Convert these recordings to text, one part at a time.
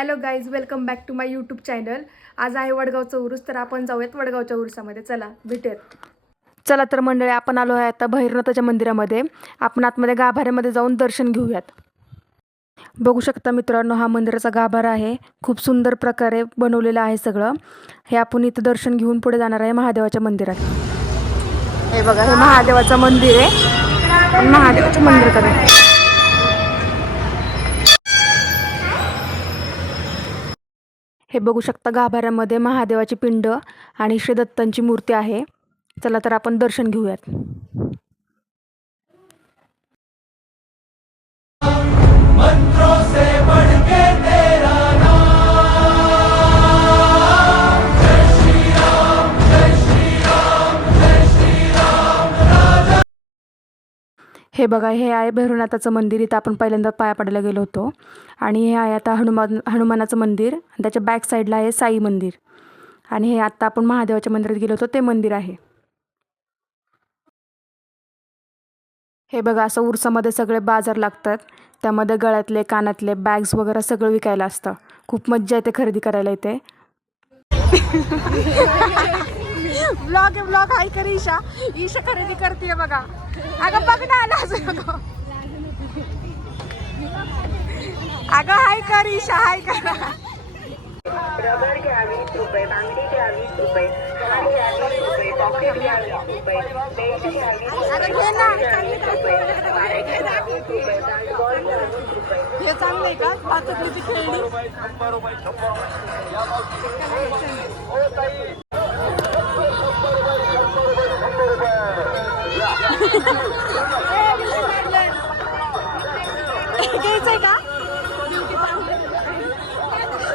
Hello guys welcome back to my YouTube channel आज आहे वडगावचं उरूस तर आपण जाऊयात वडगावच्या उरुसामध्ये चला भेटूयात. चला तर मंडळी आपण आलो आहे आता भैरवनाथाच्या मंदिरामध्ये. आपण आतमध्ये गाभाऱ्यामध्ये जाऊन दर्शन घेऊयात. बघू शकता मित्रांनो हा मंदिराचा गाभारा आहे. खूप सुंदर प्रकारे बनवलेलं आहे सगळं. हे आपण इथं दर्शन घेऊन पुढे जाणार आहे महादेवाच्या मंदिरात. हे बघा. हे महादेवाचं मंदिर आहे. महादेवाचं मंदिर करा हे बघू शकता गाभाऱ्यामध्ये महादेवाची पिंड आणि श्री दत्तांची मूर्ती आहे. चला तर आपण दर्शन घेऊयात. मंत्रों से हे बघा हे आहे भैरवनाथाचं मंदिर. इथं आपण पहिल्यांदा पाया पडायला गेलो होतो. आणि हे आहे आता हनुमान हनुमानाचं मंदिर. त्याच्या बॅक साईडला आहे साई मंदिर. आणि हे आत्ता आपण महादेवाच्या मंदिरात गेलो होतो. ते मंदिर आहे. हे बघा असं उरसामध्ये सगळे बाजार लागतात. त्यामध्ये गळ्यातले कानातले बॅग्स वगैरे सगळं विकायला असतं. खूप मज्जा येते खरेदी करायला येते blog blog hi Isha. Isha खरेदी करते बघा. अगं बघ ना आला अगं अगं हाय कर ईशा हाय कर. रबर घ्या रुपये बांगडी घ्या रुपये रुपये रुपये बेल्ट हे चांगलं आहे का पाचकलीची खेळणी घ्यायचंय का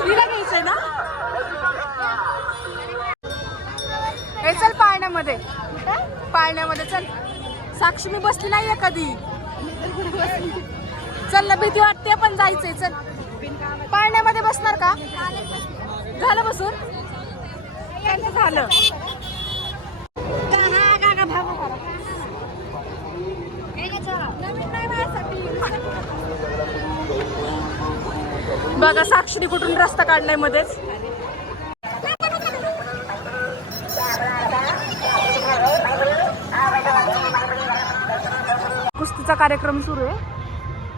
हिला घ्यायचंय ना हे चल पाळण्यामध्ये. पाळण्यामध्ये चल. साक्षी मी बसली नाहीये कधी. चल ना भीती वाटते पण जायचंय चल. पाळण्यामध्ये बसणार का? झालं बसून? त्यांचं झालं. बघा साक्षीने कुठून रस्ता काढलाय मध्येच. कुस्तीचा कार्यक्रम सुरू आहे.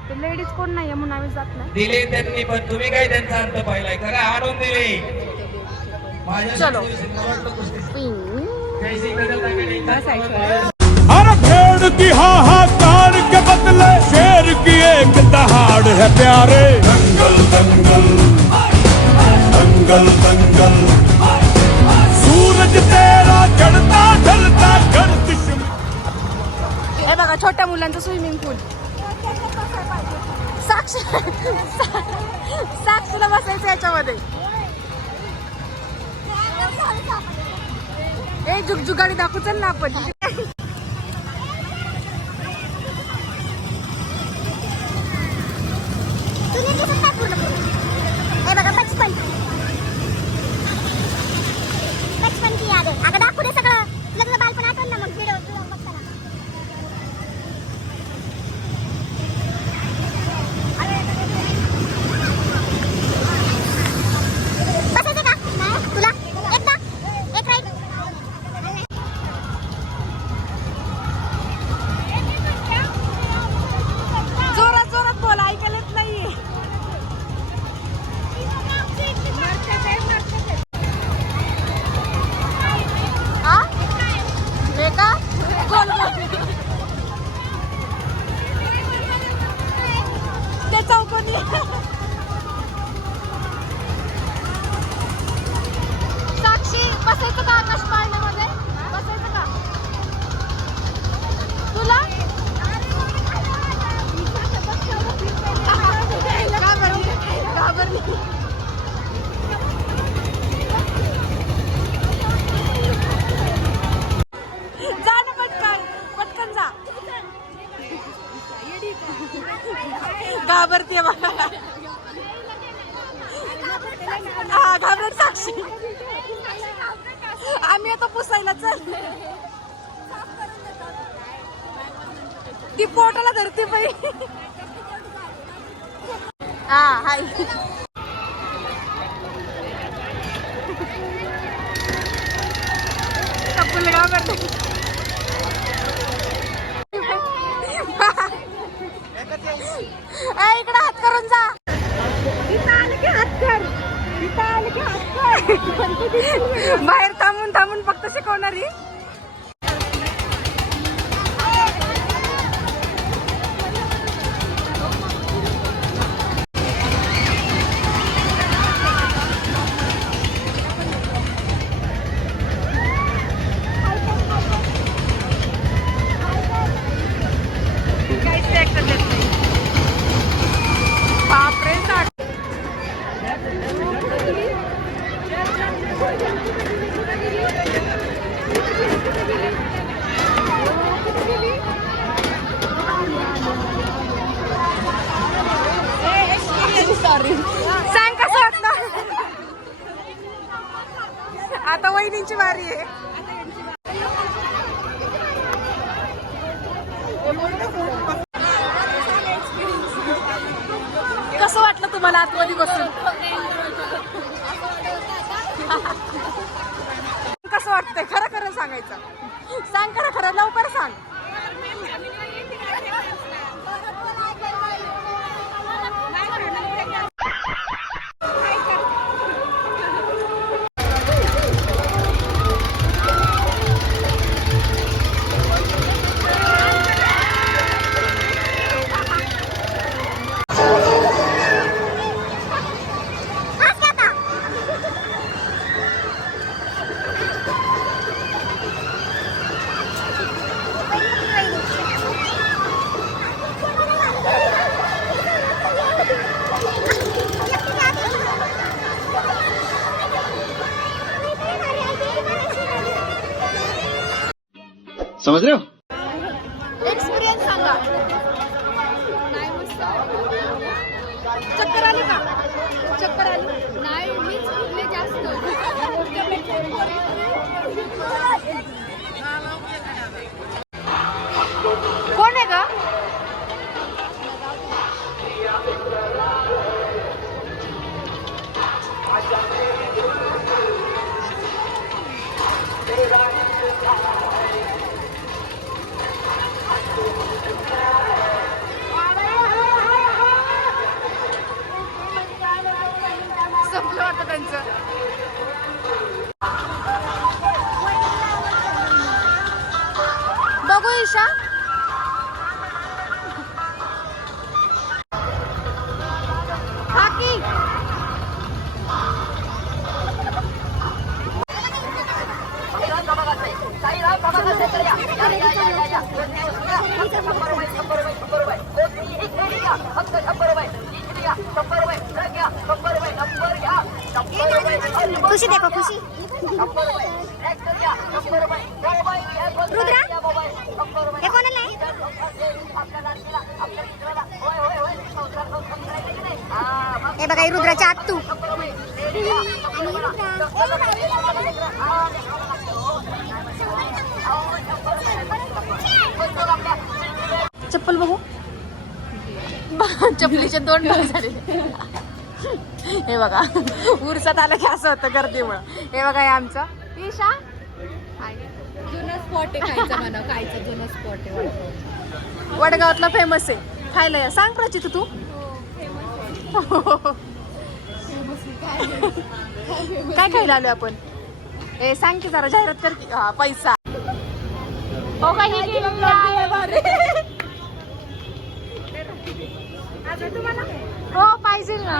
ते लेडीज कोण नाहीये म्हणून आम्ही जात नाही. दिले त्यांनी पण तुम्ही काय त्यांचा अर्थ पाहिलाय? का आणून दिले. चलो. हर भेड़ की हाहाकार के बदले शेर की एक दहाड़ है प्यारे। दंगल दंगल दंगल सूरज तेरा चढ़ता ढलता गर्दिश में हे बघा छोट्या मुलांचं स्विमिंग पूल साक्ष साक्षीला बसायचं याच्यामध्ये. ए जुगजुगाडी दाखवू चल ना आपण. घाबरते हा घाबरत साक्षी. आम्ही येतो पुसायला चल. ती पोटाला धरते बाई. हा हाय. कपूल घाबरते मला तुम्हाला आतमध्ये बसून. कसं वाटतंय? खरं खरं सांगायचं. सांग खरं खरं लवकर सांग. समझ रहे हो एक्सपिरियन्स सांगा चक्कर आली का? चक्कर आली. नाही. खुशी देखो खुशी. रुद्रा हे कोणाला आहे? हे बघा ही रुद्राच्या आत तू चप्पल बघू. चपलीचे दोन भाग झाले हे बघा उरसात आलं की असं होतं गर्दीमुळं. हे बघा हे आमचं. ईशा? जुनं स्पॉट आहे खायचं म्हणा खायचं जुनं स्पॉट आहे वडगावातला फेमस आहे. खायला या. सांग प्राची तू. काय खायला आलो आपण? ए सांग की जरा जाहिरात कर की. हा, पैसा. हो का ही गेलेली आहे. हो पाहिजे ना.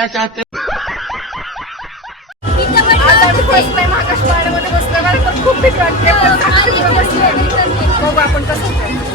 क्या चाहते हो? तर खूप वाटते. बघू आपण कसं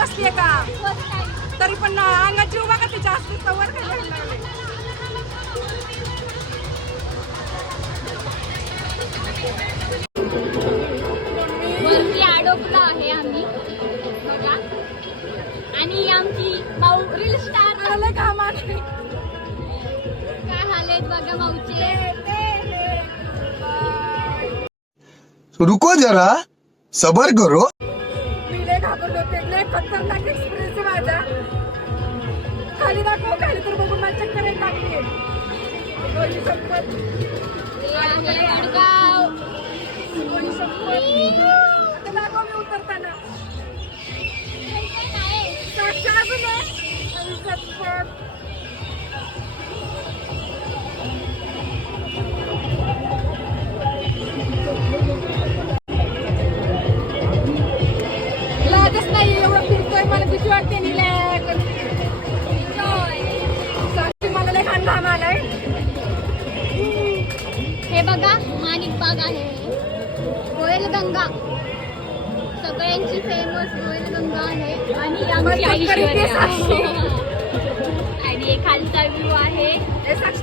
बसलीये का? तरी पण अंगाची उभा का तिच्या असते तवर काय घडलं नाही. वरती आडोपला आहे आम्ही. बघा. आणि आमची रील स्टार आले. काय हाल आहेत बघा माऊचे. रुको जरा सबर करो. घाबरले होते. लय खतरनाक एक्सपिरियन्स आहे माझा. खाली दाखव खाली तर बघून मला चक्कर येत लागली संपत ते आहे वडगाव संपत आता दाखव मी उतरताना. साक्षी भीती वाटते मला घाण घाम आलाय. हे बघा माणिक बाग आहे. कोयल गंगा. सगळ्यांची फेमस कोयल गंगा आहे. आणि आमची. आणि खालचा व्ह्यू आहे. हे Sakshi